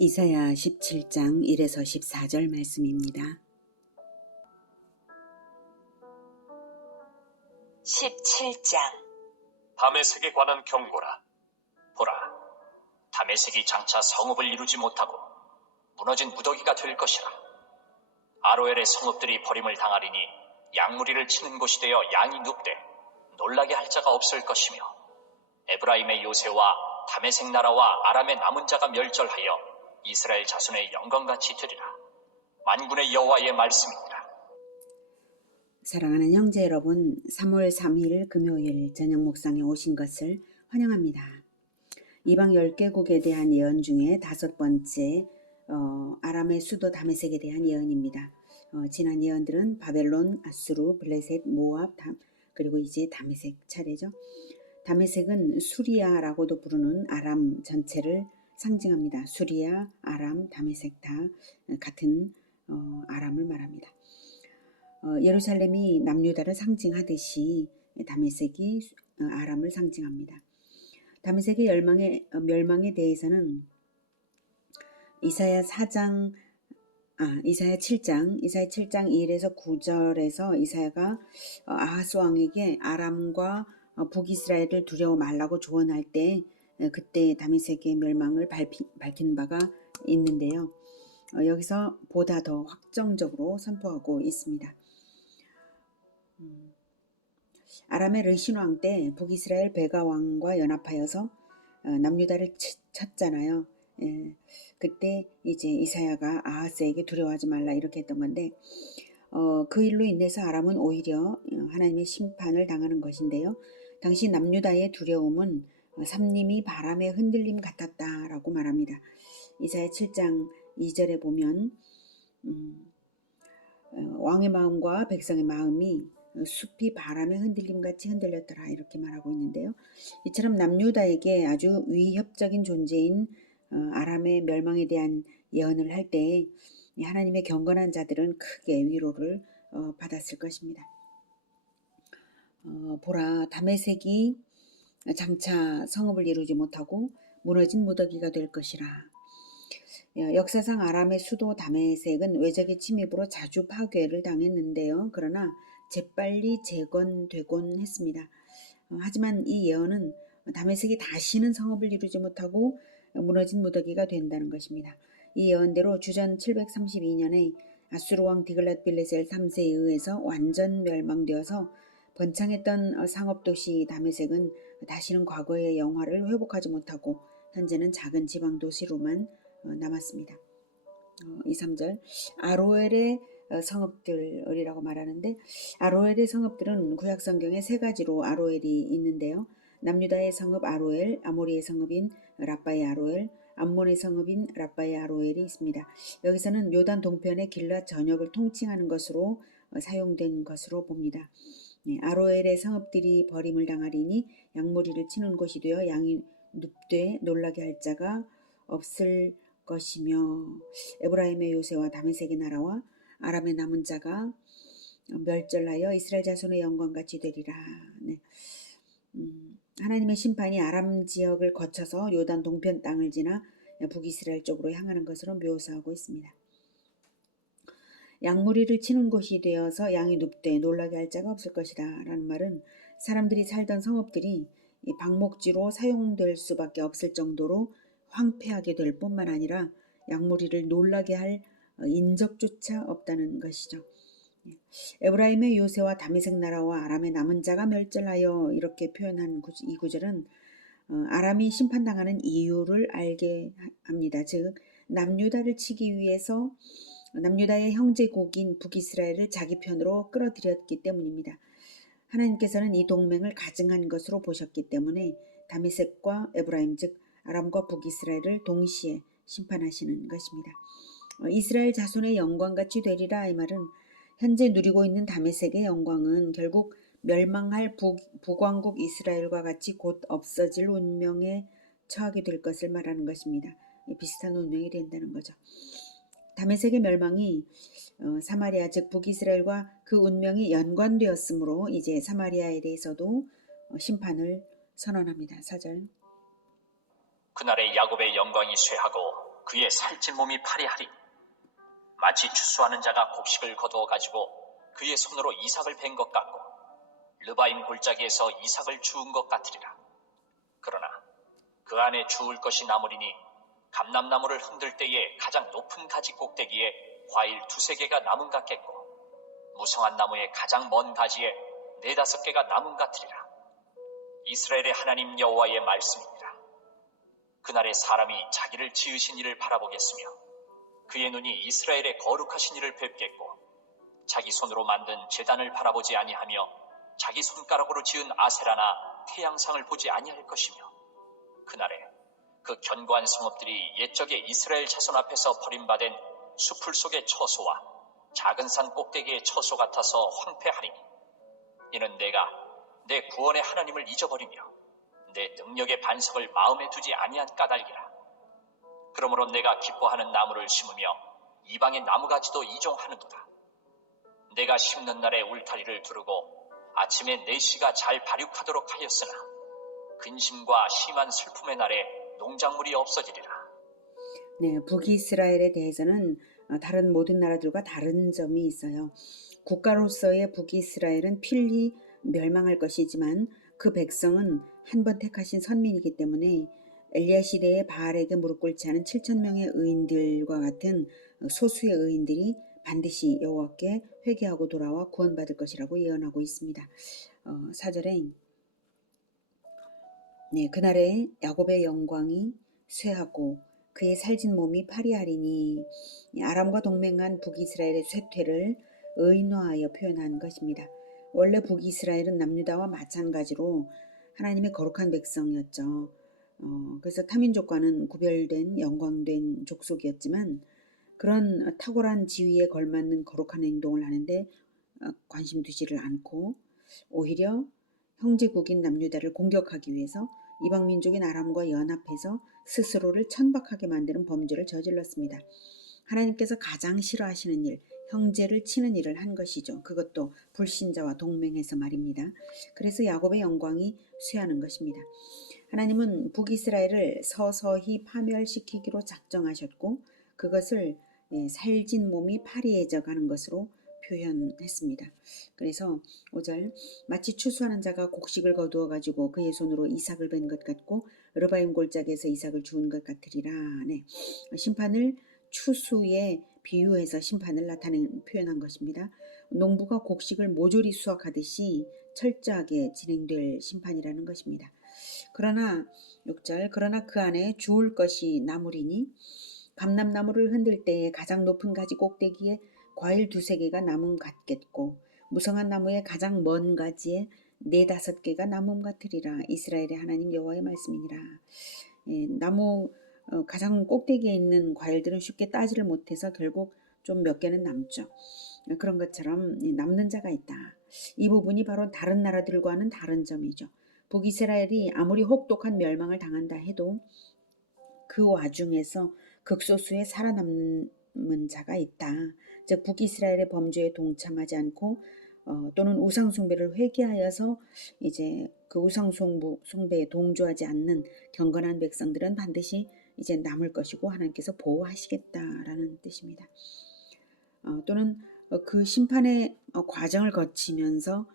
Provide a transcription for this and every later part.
이사야 17장 1에서 14절 말씀입니다. 17장. 다메섹에 관한 경고라. 보라, 다메섹이 장차 성읍을 이루지 못하고 무너진 무더기가 될 것이라. 아로엘의 성읍들이 버림을 당하리니 양무리를 치는 곳이 되어 양이 눕되 놀라게 할 자가 없을 것이며, 에브라임의 요새와 다메섹 나라와 아람의 남은 자가 멸절하여 이스라엘 자손의 영광같이 되리라. 만군의 여호와의 말씀이니라. 사랑하는 형제 여러분, 3월 3일 금요일 저녁 묵상에 오신 것을 환영합니다. 이방 10개국에 대한 예언 중에 5번째 아람의 수도 다메섹에 대한 예언입니다. 지난 예언들은 바벨론, 아수르, 블레셋, 모압, 그리고 이제 다메섹 차례죠. 다메섹은 수리아라고도 부르는 아람 전체를 상징합니다. 수리아, 아람, 다메섹 다 같은 아람을 말합니다. 예루살렘이 남유다를 상징하듯이 다메섹이 아람을 상징합니다. 다메섹의 멸망에 대해서는 이사야 7장 1에서 9절에서 이사야가 아하스 왕에게 아람과 북이스라엘을 두려워 말라고 조언할 때 그때 다메섹의 멸망을 밝힌 바가 있는데요. 여기서 보다 더 확정적으로 선포하고 있습니다. 아람의 르신 왕 때 북이스라엘 베가 왕과 연합하여서 남유다를 쳤잖아요. 그때 이제 이사야가 아하스에게 두려워하지 말라 이렇게 했던 건데, 그 일로 인해서 아람은 오히려 하나님의 심판을 당하는 것인데요. 당시 남유다의 두려움은 삼림이 바람의 흔들림 같았다라고 말합니다. 이사야 7장 2절에 보면 왕의 마음과 백성의 마음이 숲이 바람의 흔들림같이 흔들렸더라 이렇게 말하고 있는데요. 이처럼 남유다에게 아주 위협적인 존재인 아람의 멸망에 대한 예언을 할 때 하나님의 경건한 자들은 크게 위로를 받았을 것입니다. 보라, 다메섹이 장차 성읍을 이루지 못하고 무너진 무더기가 될 것이라. 역사상 아람의 수도 다메섹은 외적의 침입으로 자주 파괴를 당했는데요. 그러나 재빨리 재건되곤 했습니다. 하지만 이 예언은 다메섹이 다시는 성읍을 이루지 못하고 무너진 무더기가 된다는 것입니다. 이 예언대로 주전 732년에 아수르 왕 디글랏빌레셀 3세에 의해서 완전 멸망되어서 번창했던 상업도시 다메섹은 다시는 과거의 영화를 회복하지 못하고 현재는 작은 지방도시로만 남았습니다. 2, 3절 아로엘의 성읍들이라고 말하는데, 아로엘의 성읍들은 구약성경에 3가지로 아로엘이 있는데요. 남유다의 성읍 아로엘, 아모리의 성읍인 라빠의 아로엘, 암몬의 성읍인 라빠의 아로엘이 있습니다. 여기서는 요단 동편의 길랏 전역을 통칭하는 것으로 사용된 것으로 봅니다. 아로엘의 성읍들이 버림을 당하리니 양무리를 치는 곳이 되어 양이 눕되 놀라게 할 자가 없을 것이며, 에브라임의 요새와 다메섹의 나라와 아람의 남은 자가 멸절하여 이스라엘 자손의 영광같이 되리라. 하나님의 심판이 아람 지역을 거쳐서 요단 동편 땅을 지나 북이스라엘 쪽으로 향하는 것으로 묘사하고 있습니다. 양무리를 치는 곳이 되어서 양이 눕되 놀라게 할 자가 없을 것이다 라는 말은 사람들이 살던 성읍들이 방목지로 사용될 수밖에 없을 정도로 황폐하게 될 뿐만 아니라 양무리를 놀라게 할 인적조차 없다는 것이죠. 에브라임의 요새와 다메섹 나라와 아람의 남은 자가 멸절하여 이렇게 표현한 이 구절은 아람이 심판당하는 이유를 알게 합니다. 즉 남유다를 치기 위해서 남유다의 형제국인 북이스라엘을 자기 편으로 끌어들였기 때문입니다. 하나님께서는 이 동맹을 가증한 것으로 보셨기 때문에 다메섹과 에브라임 즉 아람과 북이스라엘을 동시에 심판하시는 것입니다. 이스라엘 자손의 영광같이 되리라 이 말은 현재 누리고 있는 다메섹의 영광은 결국 멸망할 북왕국 이스라엘과 같이 곧 없어질 운명에 처하게 될 것을 말하는 것입니다. 비슷한 운명이 된다는 거죠. 다메섹의 멸망이 사마리아 즉 북이스라엘과 그 운명이 연관되었으므로 이제 사마리아에 대해서도 심판을 선언합니다. 4절 그날에 야곱의 영광이 쇠하고 그의 살찐 몸이 파리하리니 마치 추수하는 자가 곡식을 거두어 가지고 그의 손으로 이삭을 벤 것 같고 르바임 골짜기에서 이삭을 주운 것 같으리라. 그러나 그 안에 주울 것이 남으리니 감람나무를 흔들 때에 가장 높은 가지 꼭대기에 과일 2-3개가 남은 같겠고 무성한 나무의 가장 먼 가지에 4-5개가 남은 같으리라. 이스라엘의 하나님 여호와의 말씀입니다. 그날에 사람이 자기를 지으신 이를 바라보겠으며 그의 눈이 이스라엘의 거룩하신 이를 뵙겠고 자기 손으로 만든 제단을 바라보지 아니하며 자기 손가락으로 지은 아세라나 태양상을 보지 아니할 것이며 그날에 그 견고한 성읍들이 옛적의 이스라엘 자손 앞에서 버림받은 수풀 속의 처소와 작은 산 꼭대기의 처소 같아서 황폐하리니 이는 내가 내 구원의 하나님을 잊어버리며 내 능력의 반석을 마음에 두지 아니한 까닭이라. 그러므로 내가 기뻐하는 나무를 심으며 이방의 나무가지도 이종하는도다. 내가 심는 날에 울타리를 두르고 아침에 내 씨가 잘 발육하도록 하였으나 근심과 심한 슬픔의 날에 농작물이 없어지리라. 네, 북이스라엘에 대해서는 다른 모든 나라들과 다른 점이 있어요. 국가로서의 북이스라엘은 필히 멸망할 것이지만 그 백성은 한 번 택하신 선민이기 때문에 엘리야 시대의 바알에게 무릎 꿇지 않은 7,000명의 의인들과 같은 소수의 의인들이 반드시 여호와께 회개하고 돌아와 구원받을 것이라고 예언하고 있습니다. 4절에 네, 그날에 야곱의 영광이 쇠하고 그의 살진 몸이 파리하리니 아람과 동맹한 북이스라엘의 쇠퇴를 의인화하여 표현한 것입니다. 원래 북이스라엘은 남유다와 마찬가지로 하나님의 거룩한 백성이었죠. 그래서 타민족과는 구별된 영광된 족속이었지만 그런 탁월한 지위에 걸맞는 거룩한 행동을 하는데 관심 두지를 않고 오히려 형제국인 남유다를 공격하기 위해서 이방 민족인 아람과 연합해서 스스로를 천박하게 만드는 범죄를 저질렀습니다. 하나님께서 가장 싫어하시는 일, 형제를 치는 일을 한 것이죠. 그것도 불신자와 동맹해서 말입니다. 그래서 야곱의 영광이 쇠하는 것입니다. 하나님은 북이스라엘을 서서히 파멸시키기로 작정하셨고 그것을 살진 몸이 파리해져 가는 것으로 표현했습니다. 그래서 5절 마치 추수하는 자가 곡식을 거두어 가지고 그의 손으로 이삭을 벤 것 같고 르바임 골짜기에서 이삭을 주운 것 같으리라. 네. 심판을 추수에 비유해서 심판을 나타낸 표현한 것입니다. 농부가 곡식을 모조리 수확하듯이 철저하게 진행될 심판이라는 것입니다. 그러나 6절 그러나 그 안에 주울 것이 남으리니 감람나무를 흔들 때에 가장 높은 가지 꼭대기에 과일 2-3개가 남음 같겠고 무성한 나무의 가장 먼 가지에 4-5개가 남음 같으리라. 이스라엘의 하나님 여호와의 말씀이니라. 나무 가장 꼭대기에 있는 과일들은 쉽게 따지를 못해서 결국 좀 몇 개는 남죠. 그런 것처럼 남는 자가 있다. 이 부분이 바로 다른 나라들과는 다른 점이죠. 북이스라엘이 아무리 혹독한 멸망을 당한다 해도 그 와중에서 극소수의 살아남는 자가 있다. 즉 북이스라엘의 범죄에 동참하지 않고 또는 우상 숭배를 회개하여서 이제 그 우상 숭배에 동조하지 않는 경건한 백성들은 반드시 이제 남을 것이고 하나님께서 보호하시겠다라는 뜻입니다. 또는 그 심판의 과정을 거치면서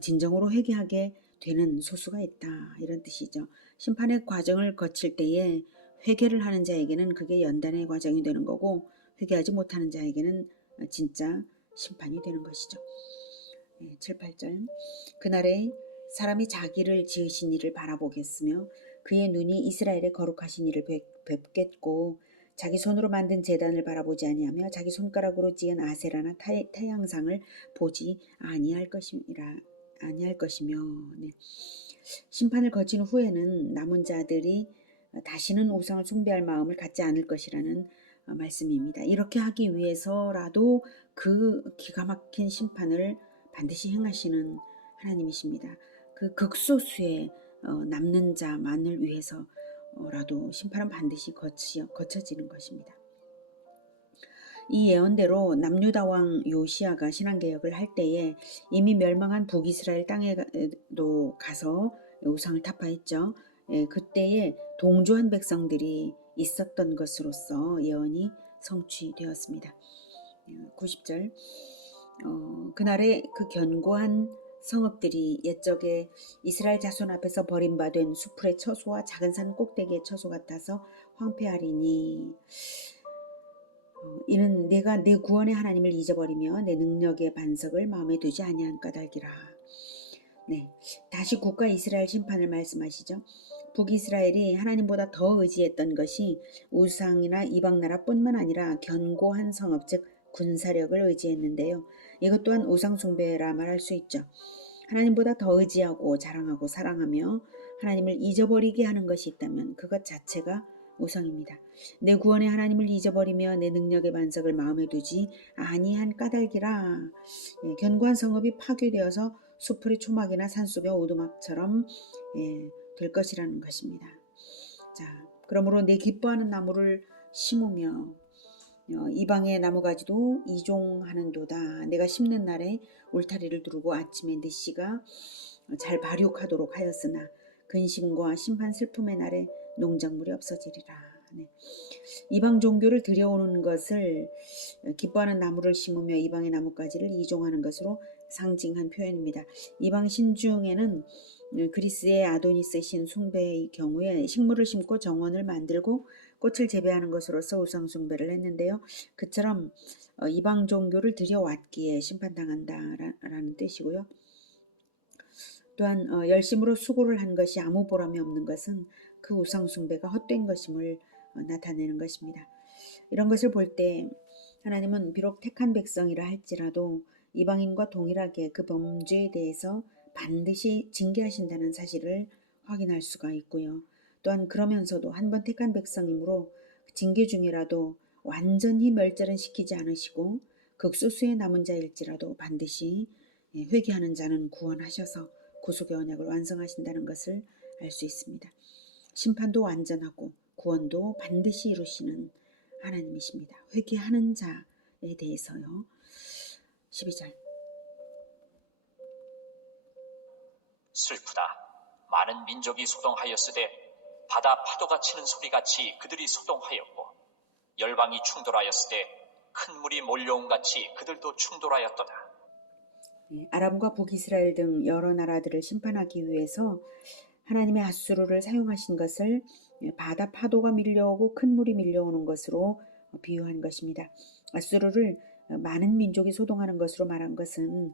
진정으로 회개하게 되는 소수가 있다 이런 뜻이죠. 심판의 과정을 거칠 때에 회개를 하는 자에게는 그게 연단의 과정이 되는 거고 회개하지 못하는 자에게는 진짜 심판이 되는 것이죠. 7, 8절 그날에 사람이 자기를 지으신 이를 바라보겠으며 그의 눈이 이스라엘의 거룩하신 이를 뵙겠고 자기 손으로 만든 제단을 바라보지 아니하며 자기 손가락으로 지은 아세라나 태양상을 보지 아니할 것이며 네. 심판을 거친 후에는 남은 자들이 다시는 우상을 숭배할 마음을 갖지 않을 것이라는 말씀입니다. 이렇게 하기 위해서라도 그 기가 막힌 심판을 반드시 행하시는 하나님이십니다. 그 극소수의 남는 자만을 위해서라도 심판은 반드시 거쳐지는 것입니다. 이 예언대로 남유다 왕 요시야가 신앙개혁을 할 때에 이미 멸망한 북이스라엘 땅에도 가서 우상을 타파했죠. 그때에 동조한 백성들이 있었던 것으로서 예언이 성취되었습니다. 90절 그날에 그 견고한 성읍들이 옛적에 이스라엘 자손 앞에서 버림받은 수풀의 처소와 작은 산 꼭대기의 처소 같아서 황폐하리니 이는 내가 내 구원의 하나님을 잊어버리며 내 능력의 반석을 마음에 두지 아니한 까닭이라. 네, 다시 국가 이스라엘 심판을 말씀하시죠. 북이스라엘이 하나님보다 더 의지했던 것이 우상이나 이방나라뿐만 아니라 견고한 성읍 즉 군사력을 의지했는데요. 이것 또한 우상숭배라 말할 수 있죠. 하나님보다 더 의지하고 자랑하고 사랑하며 하나님을 잊어버리게 하는 것이 있다면 그것 자체가 우상입니다. 내 구원의 하나님을 잊어버리며 내 능력의 반석을 마음에 두지 아니한 까닭이라. 견고한 성읍이 파괴되어서 수풀의 초막이나 산속의 오두막처럼 될 것이라는 것입니다. 자, 그러므로 내 기뻐하는 나무를 심으며 이방의 나무가지도 이종하는도다. 내가 심는 날에 울타리를 두르고 아침에 네 씨가 잘 발육하도록 하였으나 근심과 심판 슬픔의 날에 농작물이 없어지리라. 네. 이방 종교를 들여오는 것을 기뻐하는 나무를 심으며 이방의 나뭇가지를 이종하는 것으로 상징한 표현입니다. 이방 신중에는 그리스의 아도니스 신 숭배의 경우에 식물을 심고 정원을 만들고 꽃을 재배하는 것으로서 우상 숭배를 했는데요. 그처럼 이방 종교를 들여왔기에 심판당한다라는 뜻이고요. 또한 열심으로 수고를 한 것이 아무 보람이 없는 것은 그 우상 숭배가 헛된 것임을 나타내는 것입니다. 이런 것을 볼 때 하나님은 비록 택한 백성이라 할지라도 이방인과 동일하게 그 범죄에 대해서 반드시 징계하신다는 사실을 확인할 수가 있고요. 또한 그러면서도 한 번 택한 백성이므로 징계 중이라도 완전히 멸절은 시키지 않으시고 극소수의 남은 자일지라도 반드시 회개하는 자는 구원하셔서 구속의 언약을 완성하신다는 것을 알 수 있습니다. 심판도 완전하고 구원도 반드시 이루시는 하나님이십니다. 회개하는 자에 대해서요. 12절 슬프다. 많은 민족이 소동하였으되 바다 파도가 치는 소리같이 그들이 소동하였고 열방이 충돌하였으되 큰 물이 몰려온 같이 그들도 충돌하였도다. 아람과 북이스라엘 등 여러 나라들을 심판하기 위해서 하나님의 앗수르를 사용하신 것을 바다 파도가 밀려오고 큰 물이 밀려오는 것으로 비유한 것입니다. 앗수르를 많은 민족이 소동하는 것으로 말한 것은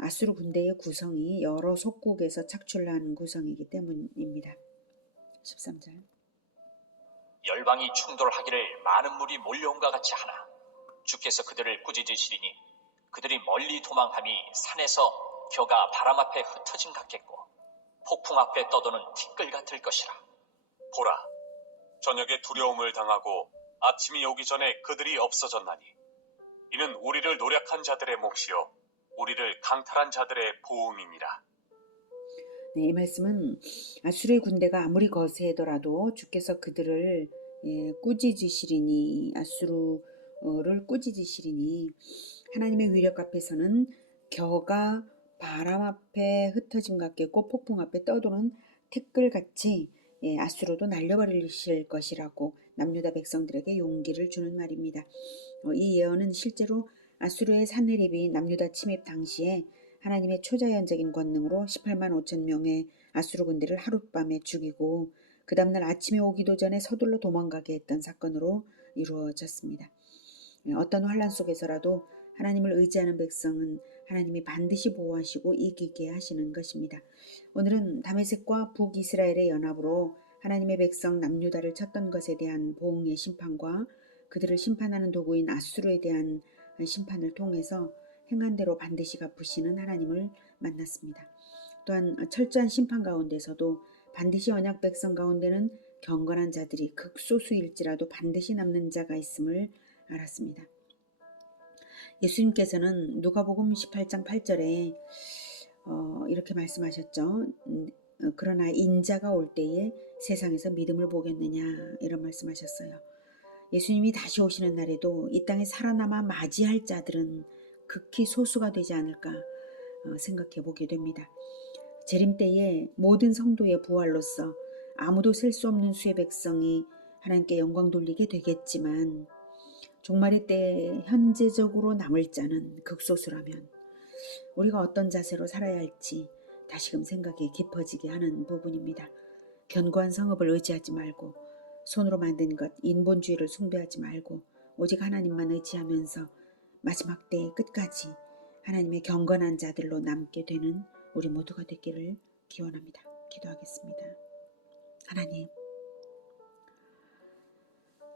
앗수르 군대의 구성이 여러 속국에서 착출한 구성이기 때문입니다. 13절 열방이 충돌하기를 많은 물이 몰려온과 같이 하나 주께서 그들을 꾸짖으시리니 그들이 멀리 도망함이 산에서 겨가 바람 앞에 흩어짐 같겠고 폭풍 앞에 떠도는 티끌 같을 것이라. 보라, 저녁에 두려움을 당하고 아침이 오기 전에 그들이 없어졌나니 이는 우리를 노력한 자들의 몫이요 우리를 강탈한 자들의 보응이니라. 네, 이 말씀은 아수르의 군대가 아무리 거세더라도 주께서 그들을 꾸짖으시리니 아수르를 꾸짖으시리니 하나님의 위력 앞에서는 겨가 바람 앞에 흩어짐 같겠고 폭풍 앞에 떠도는 티끌같이 아수르도 날려버리실 것이라고 남유다 백성들에게 용기를 주는 말입니다. 이 예언은 실제로 아수르의 산헤립이 남유다 침입 당시에 하나님의 초자연적인 권능으로 18만 5천 명의 아수르 군대를 하룻밤에 죽이고 그 다음날 아침에 오기도 전에 서둘러 도망가게 했던 사건으로 이루어졌습니다. 어떤 환란 속에서라도 하나님을 의지하는 백성은 하나님이 반드시 보호하시고 이기게 하시는 것입니다. 오늘은 다메섹과 북이스라엘의 연합으로 하나님의 백성 남유다를 쳤던 것에 대한 보응의 심판과 그들을 심판하는 도구인 아수르에 대한 심판을 통해서 행한 대로 반드시 갚으시는 하나님을 만났습니다. 또한 철저한 심판 가운데서도 반드시 언약 백성 가운데는 경건한 자들이 극소수일지라도 반드시 남는 자가 있음을 알았습니다. 예수님께서는 누가복음 18장 8절에 이렇게 말씀하셨죠. 그러나 인자가 올 때에 세상에서 믿음을 보겠느냐 이런 말씀하셨어요. 예수님이 다시 오시는 날에도 이 땅에 살아남아 맞이할 자들은 극히 소수가 되지 않을까 생각해 보게 됩니다. 재림 때에 모든 성도의 부활로서 아무도 셀 수 없는 수의 백성이 하나님께 영광 돌리게 되겠지만 종말의 때에 현재적으로 남을 자는 극소수라면 우리가 어떤 자세로 살아야 할지 다시금 생각이 깊어지게 하는 부분입니다. 견고한 성읍을 의지하지 말고 손으로 만든 것, 인본주의를 숭배하지 말고 오직 하나님만 의지하면서 마지막 때의 끝까지 하나님의 경건한 자들로 남게 되는 우리 모두가 되기를 기원합니다. 기도하겠습니다.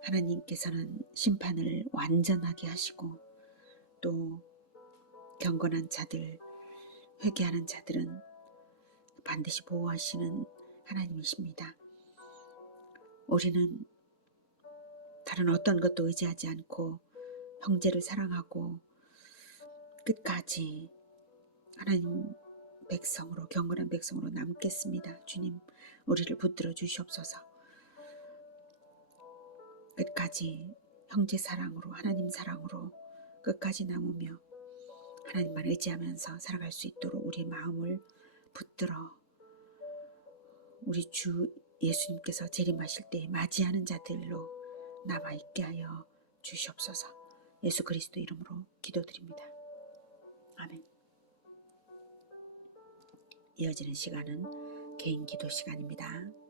하나님께서는 심판을 완전하게 하시고 또 경건한 자들, 회개하는 자들은 반드시 보호하시는 하나님이십니다. 우리는 다른 어떤 것도 의지하지 않고 형제를 사랑하고 끝까지 하나님 백성으로, 경건한 백성으로 남겠습니다. 주님, 우리를 붙들어 주시옵소서. 끝까지 형제 사랑으로, 하나님 사랑으로 끝까지 남으며 하나님만 의지하면서 살아갈 수 있도록 우리의 마음을 붙들어 우리 주 예수님께서 재림하실 때 맞이하는 자들로 남아있게 하여 주시옵소서. 예수 그리스도 이름으로 기도드립니다. 아멘. 이어지는 시간은 개인 기도 시간입니다.